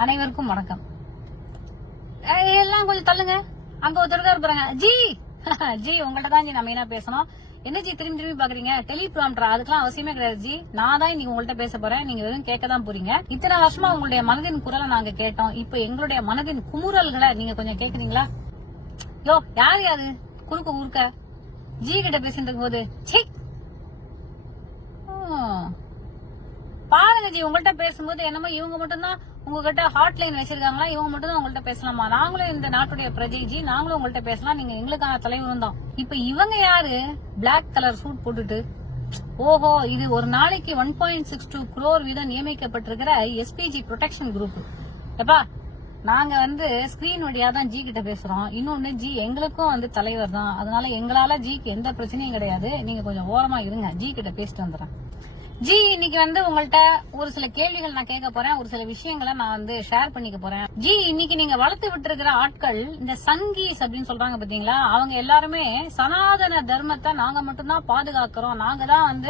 அனைவருக்கும் வணக்கம். எல்லாம் கொஞ்சம் தள்ளுங்க. அங்க ஒருத்தர் பாருங்க. ஜி ஜி உங்கள்ட்ட தான் ஜி நம்ம என்ன பேசணும். என்ன ஜி திரும்பி திரும்பி பாக்குறீங்க? டெலிபிராம்டர் அதுக்கெல்லாம் அவசியமே கிடையாது ஜி. நான் தான் இன்னைக்கு உங்கள்ட்ட பேச போறேன். நீங்க வெறும் கேட்க தான் போறீங்க. இத்தனை வருஷமா உங்களுடைய மனதின் குரலை நாங்க கேட்டோம். இப்ப எங்களுடைய மனதின் குமுறல்களை நீங்க கொஞ்சம் கேக்குறீங்களா? யோ யாரு யாரு குறுக்க ஊருக்க ஜி கிட்ட பேசிட்டு போது பாருங்க ஜி. உங்கள்ட்ட பேசும்போது என்னமோ இவங்க மட்டும்தான் உங்ககிட்ட ஹாட்லைன் வச்சிருக்காங்களா, இவங்க மட்டும் தான் உங்கள்ட்ட பேசலாமா? நாங்களும் இந்த நாட்டுடைய பிரஜை ஜி, நாங்களும் உங்கள்ட்ட பேசலாம். நீங்க எங்களுக்கான தலைவரும் தான். இப்ப இவங்க யாரு பிளாக் கலர் சூட் போட்டுட்டு? ஓஹோ, இது ஒரு நாளைக்கு 1.62 crore வீதம் நியமிக்கப்பட்டிருக்கிற எஸ்பிஜி ப்ரொடெக்ஷன் குரூப். எப்பா நாங்க ஸ்கிரீன் வழியா தான் ஜி கிட்ட பேசுறோம். இன்னொன்னு ஜி எங்களுக்கும் தலைவர் தான். அதனால எங்களால ஜிக்கு எந்த பிரச்சனையும் கிடையாது. நீங்க கொஞ்சம் ஓரமா இருங்க. ஜி கிட்ட பேசிட்டு வந்துடுறேன். ஜி இன்னைக்கு உங்கள்ட்ட ஒரு சில கேள்விகள் நான் கேட்க போறேன். ஒரு சில விஷயங்களை நான் ஷேர் பண்ணிக்க போறேன். ஜி இன்னைக்கு நீங்க வளர்த்து விட்டு இருக்கிற ஆட்கள் இந்த சங்கீஸ் அப்படின்னு சொல்றாங்க பாத்தீங்களா, அவங்க எல்லாருமே சனாதன தர்மத்தை நாங்க மட்டும்தான் பாதுகாக்கிறோம், நாங்க தான்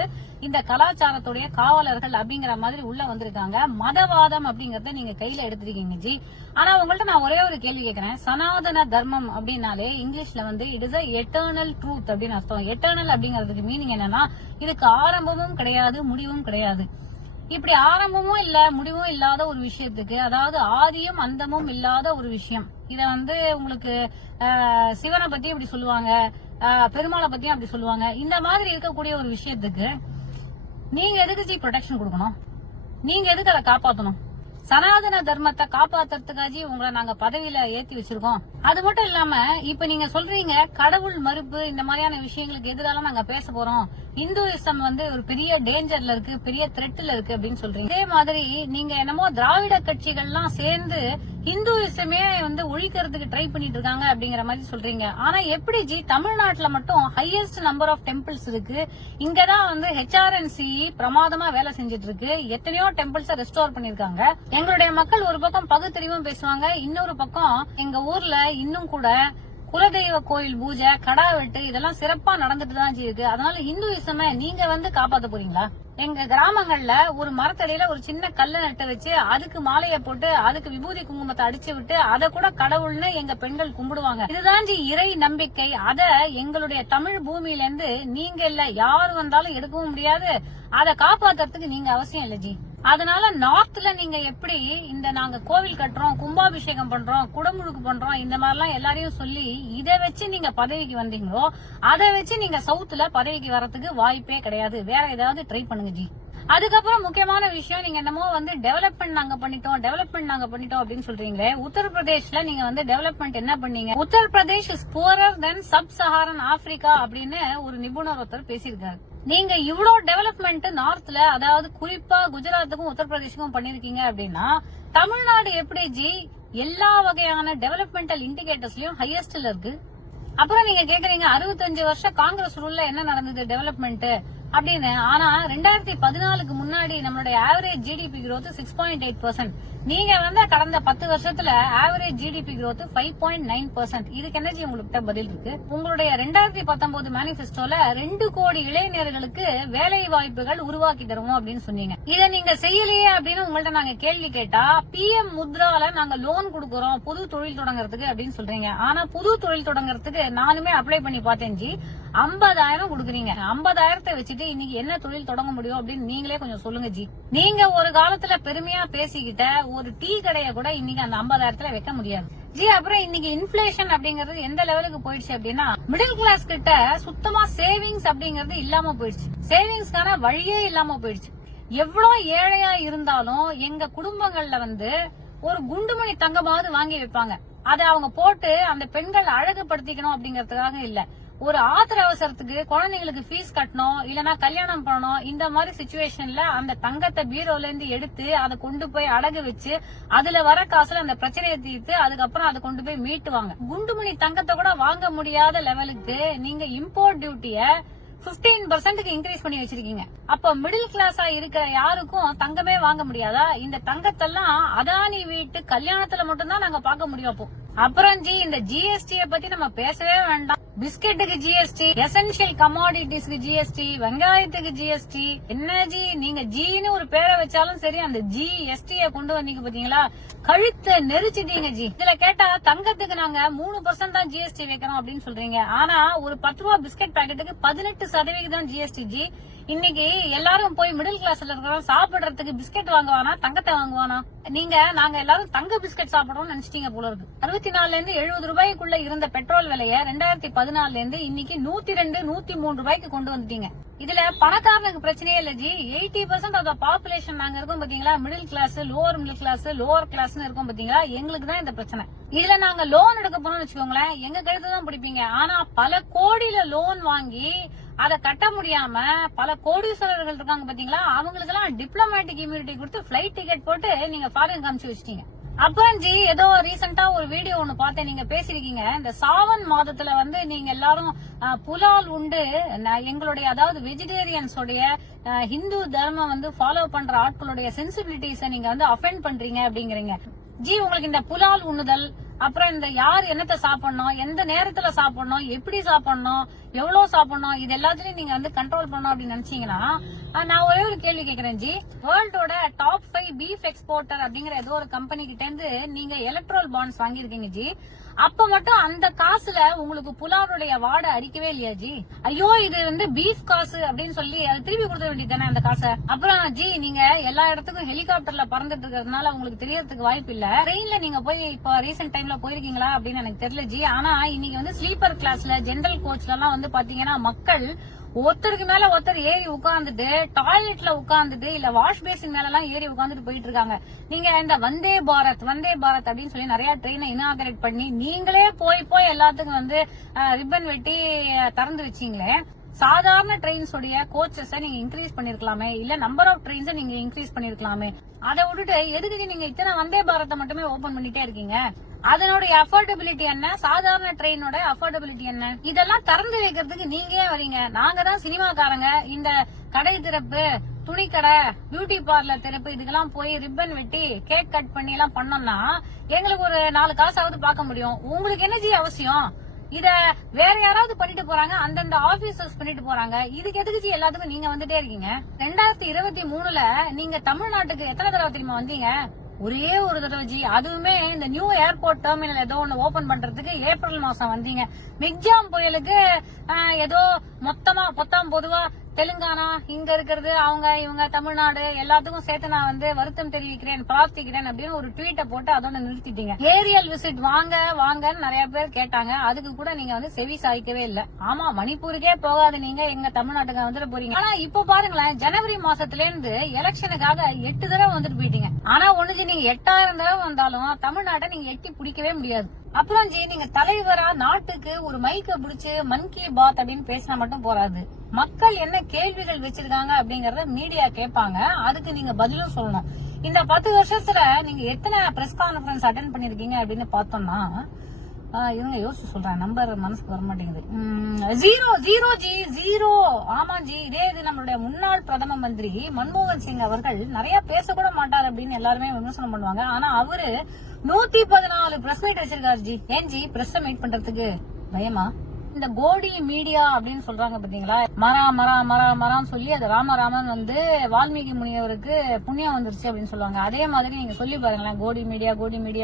இந்த கலாச்சாரத்துடைய காவலர்கள் அப்படிங்கிற மாதிரி உள்ள வந்திருக்காங்க. மதவாதம் அப்படிங்கறத நீங்க கையில எடுத்திருக்கீங்க ஜி. ஆனா உங்கள்ட்ட நான் ஒரே ஒரு கேள்வி கேட்கிறேன். சனாதன தர்மம் அப்படின்னாலே இங்கிலீஷ்ல இட் இஸ் எட்டர்னல் ட்ரூத் அப்படின்னு அர்த்தம். எட்டர்னல் அப்படிங்கறதுக்கு மீனிங் என்னன்னா இதுக்கு ஆரம்பமும் கிடையாது, முடிவும் கிடையாது. இப்படி ஆரம்பமும் இல்ல முடிவும் இல்லாத ஒரு விஷயத்துக்கு, அதாவது ஆதியும் அந்தமும் இல்லாத ஒரு விஷயம், இத உங்களுக்கு சிவனை பத்தி அப்படி சொல்லுவாங்க, பெருமாளை பத்தியும் அப்படி சொல்லுவாங்க. இந்த மாதிரி இருக்கக்கூடிய ஒரு விஷயத்துக்கு நீங்க எதுக்கு ஜி ப்ரொடெக்ஷன் கொடுக்கணும்? நீங்க எதுக்கு அதை காப்பாத்தணும்? சனாதன தர்மத்தை காப்பாத்துறதுக்காக உங்களை நாங்க பதவியில ஏத்தி வச்சிருக்கோம். அது மட்டும் இல்லாம இப்ப நீங்க சொல்றீங்க கடவுள் மறுப்பு இந்த மாதிரியான விஷயங்களுக்கு எதிரால நாங்க பேச போறோம், இந்துயிசம் ஒரு பெரிய டேஞ்சர்ல இருக்கு, பெரிய த்ரெட்ல இருக்கு அப்படின்னு சொல்றீங்க. இதே மாதிரி நீங்க என்னமோ திராவிட கட்சிகள்லாம் சேர்ந்து இந்துயிசமே ஒழிக்கிறதுக்கு ட்ரை பண்ணிட்டு இருக்காங்க அப்படிங்கிற மாதிரி சொல்றீங்க. ஆனா எப்படி ஜி தமிழ்நாட்டுல மட்டும் ஹையஸ்ட் நம்பர் ஆஃப் டெம்பிள்ஸ் இருக்கு? இங்கதான் HRNC பிரமாதமா வேலை செஞ்சிட்டு இருக்கு. எத்தனையோ டெம்பிள்ஸ் ரெஸ்டோர் பண்ணிருக்காங்க. எங்களுடைய மக்கள் ஒரு பக்கம் பகுத்தறிவும் பேசுவாங்க, இன்னொரு பக்கம் எங்க ஊர்ல இன்னும் கூட குலதெய்வ கோயில் பூஜை, கடா வெட்டு இதெல்லாம் சிறப்பா நடந்துட்டு தான் இருக்கு. அதனால இந்துயிசமே நீங்க காப்பாத்த போறீங்களா? எங்க கிராமங்கள்ல ஒரு மரத்தடியில ஒரு சின்ன கல்ல நட்டு வச்சு அதுக்கு மாலைய போட்டு அதுக்கு விபூதி குங்குமத்தை அடிச்சு விட்டு அதை கூட கடவுள்னு எங்க பெண்கள் கும்பிடுவாங்க. இதுதான் ஜி இறை நம்பிக்கை. அத எங்களுடைய தமிழ் பூமியில இருந்து நீங்க இல்ல யாரு வந்தாலும் எடுக்கவும் முடியாது. அதை காப்பாத்துறதுக்கு நீங்க அவசியம் இல்ல ஜி. அதனால நார்த்ல நீங்க எப்படி நாங்க கோவில் கட்டுறோம், கும்பாபிஷேகம் பண்றோம், குடமுழுக்கு பண்றோம், இந்த மாதிரிலாம் எல்லாரையும் சொல்லி இதை வச்சு நீங்க பதவிக்கு வந்தீங்களோ, அதை வச்சு நீங்க சவுத்துல பதவிக்கு வரதுக்கு வாய்ப்பே கிடையாது. வேற ஏதாவது ட்ரை பண்ணுங்க ஜி. அதுக்கப்புறம் முக்கியமான விஷயம், நீங்க என்னமோ டெவலப்மெண்ட் நாங்க பண்ணிட்டோம் அப்படின்னு சொல்றீங்களே. உத்தரப்பிரதேஷ்ல நீங்க டெவலப்மெண்ட் என்ன பண்ணீங்க? Uttar Pradesh is poorer then sub Saharan Africa அப்படின்னு ஒரு நிபுணர் ஒருத்தர் பேசியிருக்காரு. நீங்க இவ்வளவு டெவலப்மெண்ட் நார்த்ல, அதாவது குறிப்பா குஜராத்துக்கும் உத்தரப்பிரதேசுக்கும் பண்ணிருக்கீங்க அப்படின்னா தமிழ்நாடு எப்படி ஜி எல்லா வகையான டெவலப்மெண்டல் இண்டிகேட்டர்ஸ்லயும் ஹையஸ்ட்ல இருக்கு? அப்புறம் நீங்க கேக்குறீங்க 65 வருஷம் காங்கிரஸ் ரூல்ல என்ன நடந்தது டெவலப்மெண்ட் அப்படின்னு. ஆனா 2014க்கு முன்னாடி நம்மளுடைய ஆவரேஜ் ஜிடிபி growth 6.8%. நீங்க கடந்த 10 வருஷத்துல ஆவரேஜ் ஜிடிபி growth 5.9%. இதுக்கு என்ன உங்கள்கிட்ட பதில் இருக்கு? உங்களுடைய 2019 மேனிபெஸ்டோல 2 கோடி இளைஞர்களுக்கு வேலை வாய்ப்புகள் உருவாக்கி தருவோம் அப்படின்னு சொன்னீங்க. இதை நீங்க செய்யலையே அப்படின்னு உங்கள்ட்ட நாங்க கேள்வி கேட்டா PM முத்ரால நாங்க லோன் கொடுக்கறோம் புது தொழில் தொடங்குறதுக்கு அப்படின்னு சொல்றீங்க. ஆனா புது தொழில் தொடங்குறதுக்கு நானுமே அப்ளை பண்ணி பார்த்தேன் ஜி. 50,000 கொடுக்குறீங்க. 50,000 வச்சுட்டு இன்னைக்கு என்ன தொழில் தொடங்க முடியும் அப்படின்னு நீங்களே கொஞ்சம் சொல்லுங்க ஜி. நீங்க ஒரு காலத்துல பெருமையா பேசிக்கிட்ட ஒரு டீ கடையை கூட இன்னைக்கு அந்த 50,000 வைக்க முடியாது ஜி. அப்புறம் இன்னைக்கு இன்ஃபிளேஷன் அப்படிங்கறது எந்த லெவலுக்கு போயிடுச்சு அப்படின்னா மிடில் கிளாஸ் கிட்ட சுத்தமா சேவிங்ஸ் அப்படிங்கறது இல்லாம போயிடுச்சு. சேவிங்ஸ்க்கான வழியே இல்லாம போயிடுச்சு. எவ்வளவு ஏழையா இருந்தாலும் எங்க குடும்பங்கள்ல ஒரு குண்டுமணி தங்கமாவது வாங்கி வைப்பாங்க. அதை அவங்க போட்டு அந்த பெண்கள் அழகுபடுத்திக்கணும் அப்படிங்கறதுக்காக இல்ல, ஒரு ஆத்திர அவசரத்துக்கு குழந்தைங்களுக்கு ஃபீஸ் கட்டணும், இல்லனா கல்யாணம் பண்ணணும், இந்த மாதிரி சிச்சுவேஷன்ல அந்த தங்கத்தை பீரோல இருந்து எடுத்து அதை கொண்டு போய் அடகு வச்சு அதுல வர காசுல அந்த பிரச்சனையை தீர்த்து அதுக்கப்புறம் அதை கொண்டு போய் மீட்டுவாங்க. குண்டுமணி தங்கத்தை கூட வாங்க முடியாத லெவலுக்கு நீங்க இம்போர்ட் டியூட்டிய 15% இன்க்ரீஸ் பண்ணி வச்சிருக்கீங்க. அப்ப மிடில் கிளாஸா இருக்கிற யாருக்கும் தங்கமே வாங்க முடியாதா? இந்த தங்கத்தெல்லாம் அதானி வீட்டு கல்யாணத்துல மட்டும்தான் நாங்க பார்க்க முடியும். அப்புறம் ஜி இந்த GST பத்தி நம்ம பேசவே வேண்டாம். பிஸ்கெட்டுக்கு ஜிஎஸ்டி, எசென்சியல் கமாடிட்டிஸ்க்கு ஜிஎஸ்டி, வெங்காயத்துக்கு ஜிஎஸ்டி. என்ன ஜி நீங்க ஜின்னு ஒரு பேரை வச்சாலும் சரி, அந்த ஜிஎஸ்டிய கொண்டு வந்தீங்க பாத்தீங்களா, கழுத்தை நெரிச்சிட்டீங்க ஜி. இதுல கேட்டா தங்கத்துக்கு நாங்க 3% தான் ஜிஎஸ்டி வைக்கிறோம் அப்படின்னு சொல்றீங்க. ஆனா ஒரு 10 ரூபா பிஸ்கெட் பாக்கெட்டுக்கு 18% ஜிஎஸ்டி ஜி. இன்னைக்கு எல்லாரும் போய் மிடில் கிளாஸ்ல இருக்கிறோம், சாப்பிடுறதுக்கு பிஸ்கெட் வாங்குவானா தங்கத்தை வாங்குவானா? நாங்க எல்லாரும் தங்க பிஸ்கெட் சாப்பிடறோம்னு நினைச்சிட்டீங்க போல இருக்கு. 64ல இருந்து 70 ரூபாய்க்குள்ள இருந்த பெட்ரோல் விலைய 2014ல இருந்து இன்னைக்கு 102, 103 ரூபாய்க்கு கொண்டு வந்துட்டீங்க. இதுல பணக்காரனுக்கு பிரச்சனையே இல்ல ஜி. 80% ஆஃப் த பாப்புலேஷன் நாங்க இருக்கோம் பாத்தீங்களா, middle class, lower middle class, lower கிளாஸ்னு இருக்கோம் பாத்தீங்களா, எங்களுக்கு தான் இந்த பிரச்சனை. இதுல நாங்க லோன் எடுக்க போறோம்னு வச்சுக்கோங்களேன், எங்க கழுத்து தான் பிடிப்பீங்க. ஆனா பல கோடியில லோன் வாங்கி அதை கட்ட முடியாம பல கோடீஸ்வரர்கள் இருக்காங்க பாத்தீங்களா, அவங்களுக்கு எல்லாம் டிப்ளமேட்டிக் இம்யூனிட்டி கொடுத்து பிளைட் டிக்கெட் போட்டு நீங்க ஃபாரின் காமிச்சு வச்சிட்டீங்க. அப்புறம் ஜி ஏதோ ரீசெண்டா ஒரு வீடியோ ஒண்ணு பார்த்தேன், நீங்க பேசிருக்கீங்க இந்த சாவன் மாதத்துல வந்து நீங்க எல்லாரும் புலால் உண்டு எங்களுடைய, அதாவது வெஜிடேரியன்ஸ் உடைய ஹிந்து தர்மம் வந்து ஃபாலோ பண்ற ஆட்களுடைய சென்சிபிலிட்டிஸ நீங்க வந்து அஃபெண்ட் பண்றீங்க அப்படிங்கறீங்க ஜி. உங்களுக்கு இந்த புலால் உண்ணுதல், அப்புறம் இந்த யார் என்னத்தை சாப்பிடணும், எந்த நேரத்துல சாப்பிடணும், எப்படி சாப்பிடணும், எவ்வளவு சாப்பிடணும், இது எல்லாத்துலயும் நீங்க வந்து கண்ட்ரோல் பண்ணணும் அப்படின்னு நினைச்சீங்கன்னா, நான் ஒரே ஒரு கேள்வி கேக்குறேன் ஜி. வேர்ல்டோட டாப் 5 பீஃப் எக்ஸ்போர்ட்டர் அப்படிங்கிற ஏதோ ஒரு கம்பெனி கிட்ட இருந்து நீங்க எலக்ட்ரல் பாண்ட்ஸ் வாங்கிருக்கீங்க ஜி. அப்ப மட்டும் அந்த காசுல உங்களுக்கு புலாவுடைய வாடை அடிக்கவே இல்லையா ஜி? ஐயோ இது வந்து பீஃப் காசு அப்படின்னு சொல்லி அதை திருப்பி கொடுக்க வேண்டியதானே அந்த காசை. அப்புறம் ஜி நீங்க எல்லா இடத்துக்கும் ஹெலிகாப்டர்ல பறந்துட்டு இருக்கிறதுனால உங்களுக்கு தெரியறதுக்கு வாய்ப்பு இல்ல. ட்ரெயின்ல நீங்க போய் இப்ப ரீசெண்ட் டைம்ல போயிருக்கீங்களா அப்படின்னு எனக்கு தெரியல ஜி. ஆனா இன்னைக்கு வந்து ஸ்லீப்பர் கிளாஸ்ல, ஜெனரல் கோச்ல எல்லாம் வந்து பாத்தீங்கன்னா மக்கள் ஒருத்தருக்கு மேல ஒருத்தர் ஏறி உட்கார்ந்துட்டு, டாய்லெட்ல உட்கார்ந்துட்டு, இல்ல வாஷ் பேசின் மேல எல்லாம் ஏறி உட்கார்ந்துட்டு போயிட்டு இருக்காங்க. நீங்க இந்த வந்தே பாரத் அப்படின்னு சொல்லி நிறைய ட்ரெயினை இனாகரேட் பண்ணி நீங்களே போய் எல்லாத்துக்கும் வந்து ரிப்பன் வெட்டி திறந்து வச்சீங்களே. சாதாரண ட்ரெயின்ஸ் உடைய கோச்சஸ நீங்க இன்க்ரீஸ் பண்ணிருக்கலாமே, இல்ல நம்பர் ஆஃப் ட்ரெயின்ஸ் நீங்க இன்க்ரீஸ் பண்ணிருக்கலாமே. அதை விட்டுட்டு எதுக்கு நீங்க இத்தனை வந்தே பாரத்தை மட்டுமே ஓபன் பண்ணிட்டே இருக்கீங்க? அதனுடைய அஃபோர்டபிலிட்டி என்ன, சாதாரண ட்ரெயினோட அஃபோர்டபிலிட்டி என்ன? இதெல்லாம் திறந்து வைக்கிறதுக்கு நீங்க ஏன் வரீங்க? நாங்க தான் சினிமாக்காரங்க இந்த கடை திறப்பு, துணிக்கடை, பியூட்டி பார்லர் திறப்பு, இதுக்கெல்லாம் போய் ரிப்பன் வெட்டி கேக் கட் பண்ணி எல்லாம் பண்ணோம்னா எங்களுக்கு ஒரு 4 காசாவது பார்க்க முடியும். உங்களுக்கு என்ன ஜி அவசியம்? இத வேற யாராவது பண்ணிட்டு போறாங்க, அந்தந்த ஆபீசர்ஸ் பண்ணிட்டு போறாங்க. இதுக்கு எதுக்கு ஜி எல்லாத்துக்கும் நீங்க வந்துட்டே இருக்கீங்க? 2023ல நீங்க தமிழ்நாட்டுக்கு எத்தனை தடவை தெரியுமா வந்தீங்க? ஒரே ஒரு தடவை ஜி. அதுவுமே இந்த நியூ ஏர்போர்ட் டெர்மினல் ஏதோ ஒண்ணு ஓபன் பண்றதுக்கு ஏப்ரல் மாசம் வந்தீங்க. மிக்ஜாம் புயலுக்கு ஏதோ மொத்தமா பொதுவா தெலுங்கானா இங்க இருக்கிறது அவங்க இவங்க தமிழ்நாடு எல்லாத்துக்கும் சேர்த்து நான் வந்து வருத்தம் தெரிவிக்கிறேன், பிரார்த்திக்கிறேன் அப்படின்னு ஒரு ட்வீட்டை போட்டு அதோட நிறுத்திட்டீங்க. ஏரியல் விசிட் வாங்கன்னு நிறைய பேர் கேட்டாங்க, அதுக்கு கூட நீங்க வந்து செவி சாய்க்கவே இல்ல. ஆமா மணிப்பூருக்கே போகாத நீங்க எங்க தமிழ்நாட்டுக்கு வந்துட்டு போறீங்க. ஆனா இப்ப பாருங்களேன், ஜனவரி மாசத்துல இருந்து எலெக்ஷனுக்காக 8 தடவை வந்துட்டு போயிட்டீங்க. ஆனா ஒண்ணுக்கு நீங்க 8000 தடவை வந்தாலும் தமிழ்நாட்டை நீங்க எட்டி பிடிக்கவே முடியாது. அப்புறம் ஜி நீங்க தலைவரா நாட்டுக்கு ஒரு மைக்க பிடிச்சு மன் கி பாத் அப்படின்னு பேசினா மட்டும் போறாது. மக்கள் என்ன கேள்விகள் வச்சிருக்காங்க அப்படிங்கறத மீடியா கேட்பாங்க, அதுக்கு நீங்க பதிலும் சொல்லணும். இந்த 10 வருஷத்துல நீங்க எத்தனை பிரஸ் கான்ஃபரன்ஸ் அட்டென்ட் பண்ணிருக்கீங்க அப்படின்னு பார்த்தோம்னா, இவங்க யோசிச்சு சொல்றேன், நம்பர் மனசுக்கு வர மாட்டேங்குது. 0 ஜி 0. ஆமா ஜி, இதே இது நம்மளுடைய முன்னாள் பிரதம மந்திரி மன்மோகன் சிங் அவர்கள் நிறைய பேசக்கூட மாட்டார் அப்படின்னு எல்லாருமே விமர்சனம் பண்ணுவாங்க. ஆனா அவரு 114 பிரஸ் மீட் வச்சிருக்காரு ஜி. ஏன் ஜி பிரஸ் மீட் பண்றதுக்கு பயமா? இந்த கோடி மீடியா அப்படின்னு சொல்றாங்க பாத்தீங்களா, மரான்னு சொல்லி அது ராமன் வந்து வால்மீகி முனியவருக்கு புண்ணியம் வந்துருச்சு அப்படின்னு சொல்லுவாங்க. அதே மாதிரி நீங்க சொல்லி பாருங்களேன், கோடி மீடியா கோடி மோடி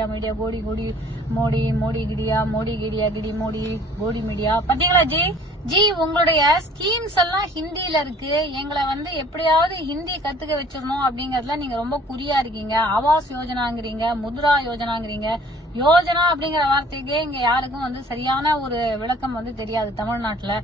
மீடியா பாத்தீங்களா ஜி. ஜி உங்களுடைய ஸ்கீம்ஸ் எல்லாம் ஹிந்தியில இருக்கு, எங்களை வந்து எப்படியாவது ஹிந்தி கத்துக்க வச்சிடணும் அப்படிங்கறதுல நீங்க ரொம்ப குறியா இருக்கீங்க. ஆவாஸ் யோஜனாங்கிறீங்க, முத்ரா யோஜனாங்கிறீங்க. யோஜனா அப்படிங்கிற வார்த்தைக்கே இங்க யாருக்கும் வந்து சரியான ஒரு விளக்கம் வந்து தெரியாது தமிழ்நாட்டுல.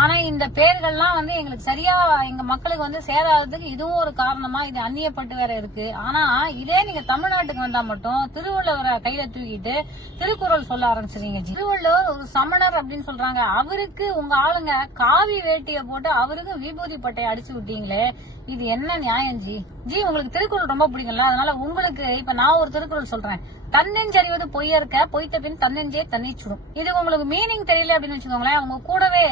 ஆனா இந்த பேர்கள்லாம் வந்து எங்களுக்கு சரியா எங்க மக்களுக்கு வந்து சேராததுக்கு இதுவும் ஒரு காரணமா, இது அந்நியப்பட்டு வேற இருக்கு. ஆனா இதே நீங்க தமிழ்நாட்டுக்கு வந்தா மட்டும் திருவள்ளுவரை கையில தூக்கிட்டு திருக்குறள் சொல்ல ஆரம்பிச்சிருங்க. திருவள்ளுவர் ஒரு சமணர் அப்படின்னு சொல்றாங்க, அவருக்கு உங்க ஆளுங்க காவி வேட்டிய போட்டு அவருக்கு விபூதி பட்டையை அடிச்சு விட்டீங்களே, இது என்ன நியாயம் ஜி? ஜி உங்களுக்கு திருக்குறள் ரொம்ப பிடிக்கும்ல, அதனால உங்களுக்கு இப்ப நான் ஒரு திருக்குறள் சொல்றேன். தன்னெஞ்சறிவது பொய்யற்க, பொய்த்த பின் தன்னெஞ்சே தண்ணி சுடும். இது உங்களுக்கு மீனிங் தெரியல அப்படின்னு வச்சுக்கோங்களேன், உங்க கூடவே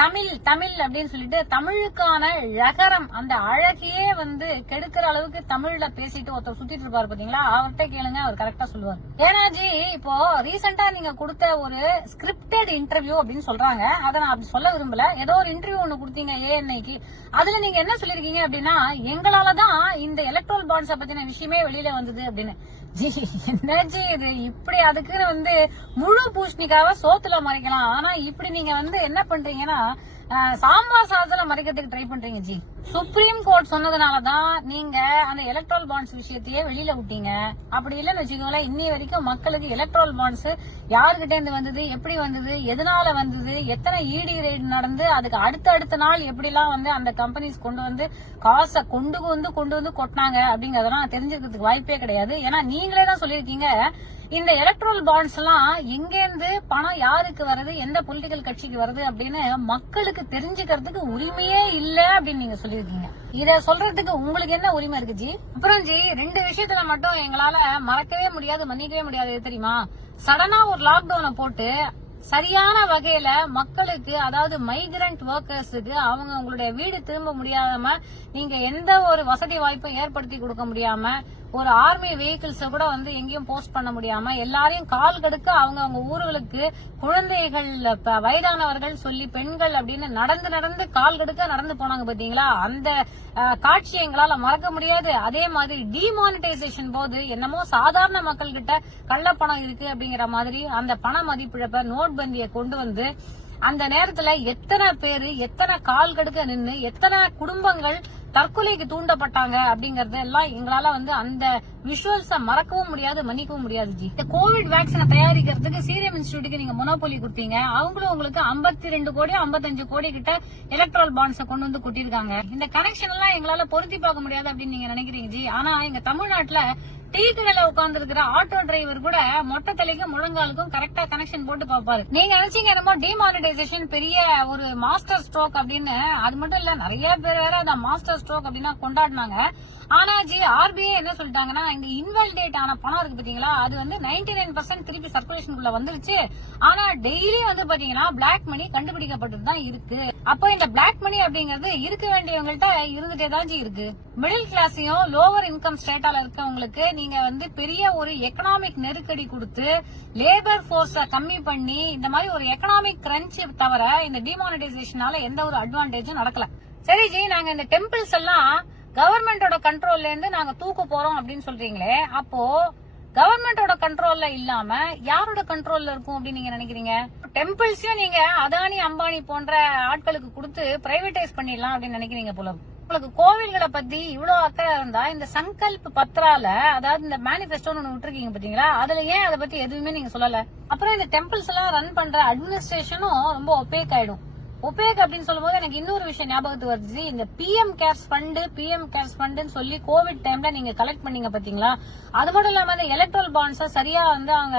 தமிழ் தமிழ் அப்படின்னு சொல்லிட்டு தமிழுக்கான ழகரம் அந்த அழகையே வந்து கெடுக்கிற அளவுக்கு தமிழ்ல பேசிட்டு ஒருத்தர் சுத்திட்டு இருப்பாரு பாத்தீங்களா, அவர்கிட்ட கேளுங்க, அவர் கரெக்டா சொல்லுவார். ஏன்னா ஜி இப்போ ரீசெண்டா நீங்க கொடுத்த ஒரு ஸ்கிரிப்டட் இன்டர்வியூ அப்படின்னு சொல்றாங்க, அதை நான் அப்படி சொல்ல விரும்பல. ஏதோ ஒரு இன்டர்வியூ ஒண்ணு கொடுத்தீங்க ஏஎன்ஐக்கு, அதுல நீங்க என்ன சொல்லிருக்கீங்க அப்படின்னா, எங்களாலதான் இந்த எலக்ட்ரல் பாண்ட்ஸ பத்தின விஷயமே வெளியில வந்தது அப்படின்னு. ஜி என்னாச்சு இது? இப்படி அதுக்குன்னு வந்து முழு பூஷணிக்காக சோத்துல மறைக்கலாம், ஆனா இப்படி நீங்க வந்து என்ன பண்றீங்கன்னா சாம்பார் சாதத்துல மறைக்கிறதுக்கு ட்ரை பண்றீங்க ஜி. சுப்ரீம் கோர்ட் சொன்னதுனாலதான் நீங்க அந்த எலக்ட்ரல் பாண்ட்ஸ் விஷயத்தையே வெளியில விட்டீங்க. அப்படி இல்லன்னு வச்சுக்கோங்களேன், இன்னி வரைக்கும் மக்களுக்கு எலக்ட்ரல் பாண்ட்ஸ் யாருகிட்ட இருந்து வந்தது, எப்படி வந்தது, எதனால வந்தது, எத்தனை இடி ரெய்டு நடந்து அதுக்கு அடுத்த நாள் எப்படி எல்லாம் வந்து அந்த கம்பெனிஸ் கொண்டு வந்து காசை கொண்டு வந்து கொட்டினாங்க அப்படிங்கறதெல்லாம் தெரிஞ்சுக்கிறதுக்கு வாய்ப்பே கிடையாது. ஏன்னா நீங்களே தான் சொல்லியிருக்கீங்க, இந்த எலக்ட்ரல் பாண்ட்ஸ் எல்லாம் எங்க இருந்து பணம் யாருக்கு வருது, எந்த பொலிட்டிக்கல் கட்சிக்கு வருது அப்படின்னு மக்களுக்கு தெரிஞ்சுக்கிறதுக்கு உரிமையே இல்ல அப்படின்னு நீங்க சொல்லிருக்கீங்க. இத சொல்றதுக்கு உங்களுக்கு என்ன உரிமை இருக்கு ஜி? அப்புறம் ஜி 2 விஷயத்துல மட்டும் எங்களால மறக்கவே முடியாது, மன்னிக்கவே முடியாது தெரியுமா? சடனா ஒரு லாக்டவுனை போட்டு சரியான வகையில மக்களுக்கு, அதாவது மைக்ரண்ட் ஒர்க்கர்ஸுக்கு அவங்க உங்களுடைய வீடு திரும்ப முடியாம, நீங்க எந்த ஒரு வசதி வாய்ப்பும் ஏற்படுத்தி கொடுக்க முடியாம, ஒரு ஆர்மி வெஹிக்கிள்ஸ் கூட வந்து எங்கேயும் போஸ்ட் பண்ண முடியாம, எல்லாரையும் கால் கடுக்க அவங்க ஊர்களுக்கு குழந்தைகள், வயதானவர்கள் சொல்லி பெண்கள் அப்படின்னு நடந்து கால் கடுக்க நடந்து போனாங்க பாத்தீங்களா, அந்த காட்சி எங்களால மறக்க முடியாது. அதே மாதிரி டிமானிட்டைசேஷன் போது என்னமோ சாதாரண மக்கள் கிட்ட கள்ளப்பணம் இருக்கு அப்படிங்கிற மாதிரி அந்த பண மதிப்பிழப்ப நோட் பந்தியை கொண்டு வந்து அந்த நேரத்துல எத்தனை பேரு எத்தனை கால் கடுக்க நின்னு எத்தனை குடும்பங்கள் தற்கொலைக்கு தூண்டப்பட்டாங்க அப்படிங்கறது எல்லாம் எங்களால வந்து அந்த விஷுவல்ஸ மறக்கவும் முடியாது, மன்னிக்கவும் முடியாது ஜி. இந்த கோவிட் வேக்சினை தயாரிக்கிறதுக்கு சீரம் இன்ஸ்டிடியூட்டுக்கு நீங்க மொனோபோலி கொடுத்தீங்க, அவங்களும் உங்களுக்கு 52 கோடி 55 கோடி கிட்ட எலக்ட்ரல் பாண்ட்ஸ கொண்டு வந்து கொட்டிருக்காங்க. இந்த கனெக்ஷன் எல்லாம் எங்களால பொருத்தி பார்க்க முடியாது அப்படின்னு நீங்க நினைக்கிறீங்க ஜி. ஆனா எங்க தமிழ்நாட்டுல டீ கடையில உட்கார்ந்து இருக்கிற ஆட்டோ டிரைவர் கூட மொட்டை தலைக்கும் முழங்காலுக்கும் கரெக்டா கனெக்ஷன் போட்டு பாப்பாரு. நீங்க நினைச்சீங்க என்னமோ டிமானிட்டைசேஷன் பெரிய ஒரு மாஸ்டர் ஸ்ட்ரோக் அப்படின்னு. அது மட்டும் இல்ல, நிறைய பேர் வேற அந்த மாஸ்டர் ஸ்ட்ரோக் அப்படின்னா கொண்டாடினாங்க. ஆனா ஜி ஆர்பிஐ என்ன சொல்லிட்டாங்கன்னா, இங்க இன்வாலிடேட் ஆன பணம் இருக்கு பாத்தீங்களா, அது வந்து 99% திருப்பி சர்க்குலேஷனுக்குள்ள வந்துருச்சு. ஆனா டெய்லி வந்து பாத்தீங்கன்னா பிளாக் மணி கண்டுபிடிக்கப்பட்டு தான் இருக்கு. அப்போ இந்த பிளாக் மணி அப்படிங்கறது இருக்க வேண்டியவங்கள்ட்ட இருந்துட்டே தான் ஜி இருக்கு. மிடில் கிளாஸையும் லோவர் இன்கம் ஸ்டேட்டால இருக்கவங்களுக்கு நீங்க வந்து பெரிய ஒரு எக்கனாமிக் நெருக்கடி கொடுத்து லேபர் போர்ஸ கம்மி பண்ணி இந்த மாதிரி ஒரு எக்கனாமிக் கிரன்ச் தவிர இந்த டிமானிட்டைசேஷனால எந்த ஒரு அட்வான்டேஜும் நடக்கல. சரி ஜி, நாங்க இந்த டெம்பிள்ஸ் எல்லாம் கவர்மெண்டோட கண்ட்ரோல்ல இருந்து நாங்க தூக்க போறோம் அப்படின்னு சொல்றீங்களே, அப்போ கவர்மெண்டோட கண்ட்ரோல்ல இல்லாம யாரோட கண்ட்ரோல்ல இருக்கும் அப்படின்னு நீங்க நினைக்கிறீங்க? டெம்பிள்ஸையும் நீங்க அதானி அம்பானி போன்ற ஆட்களுக்கு கொடுத்து பிரைவேடைஸ் பண்ணிடலாம் அப்படின்னு நினைக்கிறீங்க போல. உங்களுக்கு கோவில்களை பத்தி இவ்வளவு அக்கறை இருந்தா இந்த சங்கல்ப் பத்ரால, அதாவது இந்த மேனிபெஸ்டோன்னு ஒண்ணு விட்டுருக்கீங்க பாத்தீங்களா, அதுல ஏன் அதை பத்தி எதுவுமே நீங்க சொல்லல? அப்புறம் இந்த டெம்பிள்ஸ் எல்லாம் ரன் பண்ற அட்மினிஸ்ட்ரேஷனும் ரொம்ப ஒபேக் ஆயிடும். ஒபேக் அப்படின்னு சொல்லும் போது எனக்கு இன்னொரு விஷயம் ஞாபகத்துக்கு வருது. இந்த பிஎம் கேர்ஸ் ஃபண்ட் சொல்லி கோவிட் டைம்ல நீங்க கலெக்ட் பண்ணீங்க பாத்தீங்களா, அது மட்டும் இல்லாம இந்த எலக்ட்ரல் பாண்ட்ஸ சரியா வந்து அவங்க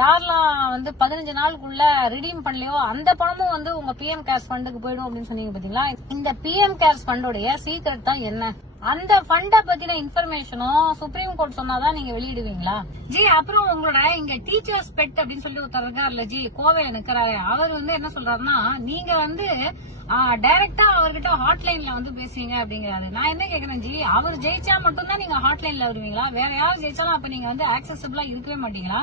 யாரெல்லாம் வந்து 15 நாளுக்குள்ள ரிடீம் பண்ணலையோ அந்த பணமும் வந்து உங்க பிஎம் கேர்ஸ் ஃபண்டுக்கு போயிடும் அப்படின்னு சொன்னீங்க பாத்தீங்களா. இந்த பிஎம் கேர்ஸ் ஃபண்டோடைய சீக்ரெட் தான் என்ன? அந்த ஃபண்ட பத்தின இன்ஃபர்மேஷனும் சுப்ரீம் கோர்ட் சொன்னாதான் நீங்க வெளியிடுவீங்களா ஜி? அப்புறம் உங்களோட இங்க டீச்சர்ஸ் பெட் அப்படின்னு சொல்லி ஒருத்தர் இருக்காருல்ல ஜி, கோவையில நிக்கிறாரு, அவர் வந்து என்ன சொல்றாருன்னா, நீங்க வந்து டைரக்டா அவர்கிட்ட ஹாட்லைன்ல வந்து பேசுவீங்க அப்படிங்கிறாரு. நான் என்ன கேக்குறேன் ஜி, அவர் ஜெயிச்சா மட்டும்தான் நீங்க ஹாட்லைன்ல வருவீங்களா? வேற யாரும் ஜெயிச்சாலும் அப்ப நீங்க வந்து ஆக்சசிபிளா இருக்கவே மாட்டீங்களா?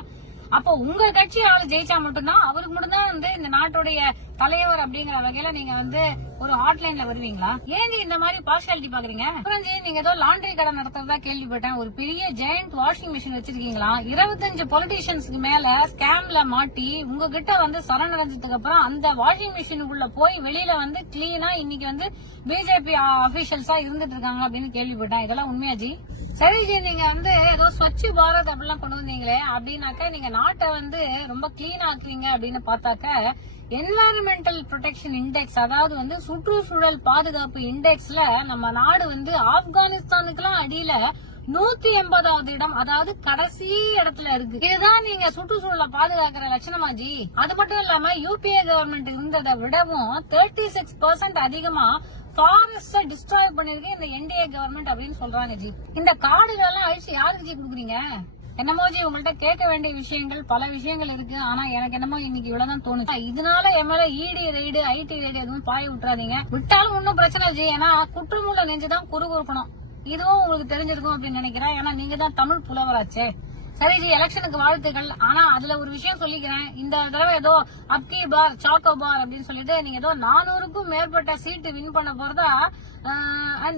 அப்போ உங்க கட்சி ஆளு ஜெயிச்சா மட்டும்தான், அவருக்கு மட்டும்தான் வந்து இந்த நாட்டுடைய தலைவர் அப்படிங்கிற வகையில நீங்க வந்து ஒரு ஹாட்லைன்ல வருவீங்களா? ஏன் இந்த மாதிரி பார்ஷியாலிட்டி பாக்குறீங்க? அப்புறம் நீங்க ஏதோ லாண்டரி கடை நடத்துறதா கேள்விப்பட்டேன். ஒரு பெரிய ஜெயண்ட் வாஷிங் மிஷின் வச்சிருக்கீங்களா? 25 பொலிட்டீஷியன்ஸ்க்கு மேல ஸ்கேம்ல மாட்டி உங்ககிட்ட வந்து சரணடைஞ்சதுக்கு அப்புறம் அந்த வாஷிங் மிஷினுக்குள்ள போய் வெளியில வந்து கிளீனா இன்னைக்கு வந்து பிஜேபி அபிஷியல்ஸா இருந்துட்டு இருக்காங்க அப்படின்னு கேள்விப்பட்டேன். இதெல்லாம் உண்மையா ஜி? சரி ஜி, நீங்க வந்து ஏதோ ஸ்வச் பாரத் அப்படிலாம் கொண்டு வந்தீங்களே, அப்படின்னாக்க நீங்க நாட்டை வந்து ரொம்ப கிளீன் ஆக்குறீங்க அப்படின்னு பார்த்தாக்க என்வாயரன்மெண்டல் ப்ரொடெக்ஷன் இண்டெக்ஸ், அதாவது வந்து சுற்றுச்சூழல் பாதுகாப்பு இண்டெக்ஸ்ல நம்ம நாடு வந்து ஆப்கானிஸ்தானுக்குலாம் அடியில 180வது இடம், அதாவது கடைசி இடத்துல இருக்கு. இதுதான் நீங்க சுற்றுச்சூழலை பாதுகாக்கிற லட்சணமா ஜி? அது மட்டும் இல்லாம யூபிஏ கவர்மெண்ட் இருந்ததை விடவும் 36% அதிகமா ஃபாரஸ்ட டிஸ்ட்ராய் பண்ணிருக்கு இந்த என்டிஏ கவர்மெண்ட் அப்படின்னு சொல்றாங்க ஜி. இந்த காடுகள் எல்லாம் அழிச்சு யாருக்கு ஜி குடுக்குறீங்க? என்னமோ ஜி உங்கள்ட்ட கேட்க வேண்டிய விஷயங்கள் பல விஷயங்கள் இருக்கு. ஆனா எனக்கு என்னமோ இன்னைக்கு இவ்வளவுதான் தோணுச்சு. இதனால என் மேல இடி ரெய்டு ஐடி ரெய்டு எதுவும் பாய விட்டுறாதீங்க. விட்டாலும் ஒன்னும் பிரச்சனை ஜி. ஏன்னா குற்றமுள்ள நெஞ்சுதான் குறுகுறுக்கணும். இதுவும் உங்களுக்கு தெரிஞ்சிருக்கும் அப்படின்னு நினைக்கிறேன். ஏன்னா நீங்க தான் தமிழ் புலவராச்சே. சரி ஜி, எலெக்ஷனுக்கு வாழ்த்துக்கள். ஆனா அதுல ஒரு விஷயம் சொல்லிக்கிறேன். இந்த தடவை ஏதோ அப்கி பார் சாக்கோ பார் அப்படின்னு சொல்லிட்டு நீங்க ஏதோ 400க்கும் மேற்பட்ட சீட்டு வின் பண்ண போறதா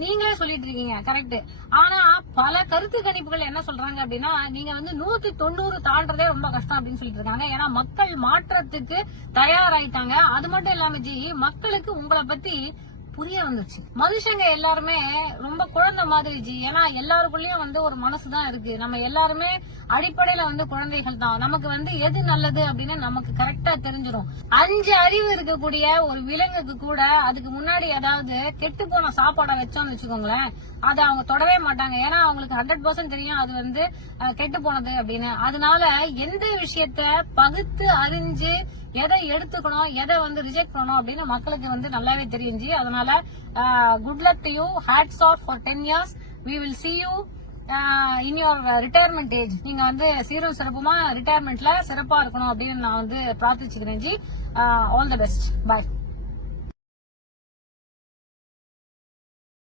நீங்களே சொல்லிட்டு இருக்கீங்க. கரெக்ட். ஆனா பல கருத்து கணிப்புகள் என்ன சொல்றாங்க அப்படின்னா நீங்க வந்து 190 தாண்டதே ரொம்ப கஷ்டம் அப்படின்னு சொல்லிட்டு இருக்காங்க. ஏன்னா மக்கள் மாற்றத்துக்கு தயாராயிட்டாங்க. அது மட்டும் இல்லாம ஜி, மக்களுக்கு உங்களை பத்தி புரிய வந்துச்சு. மனுஷங்க எல்லாருமே ரொம்ப குழந்தை மாதிரி ஜி. ஏன்னா எல்லாருக்குள்ளயும் வந்து ஒரு மனசுதான் இருக்கு. நம்ம எல்லாருமே அடிப்படையில வந்து குழந்தைகள் தான். நமக்கு வந்து எது நல்லது அப்படின்னு நமக்கு கரெக்டா தெரிஞ்சிடும். 5 அறிவு இருக்கக்கூடிய ஒரு விலங்குக்கு கூட அதுக்கு முன்னாடி ஏதாவது கெட்டு போன சாப்பாடை வச்சோம்னு வச்சுக்கோங்களேன், அதை அவங்க தொடவே மாட்டாங்க. ஏன்னா அவங்களுக்கு 100% தெரியும் அது வந்து கெட்டு போனது அப்படின்னு. அதனால எந்த விஷயத்த பகுத்து அறிஞ்சு எதை எடுத்துக்கணும் எதை வந்து ரிஜெக்ட் பண்ணணும் அப்படின்னு மக்களுக்கு வந்து நல்லாவே தெரிஞ்சு. அதனால good luck to you. Hats off for 10 years. we will see you in your retirement age. நீங்க வந்து சீரும் சிறப்புமா ரிட்டையர்மெண்ட்ல சிறப்பா இருக்கணும் அப்படின்னு நான் வந்து பிரார்த்திச்சுக்கிறேன் ji. All the best. By.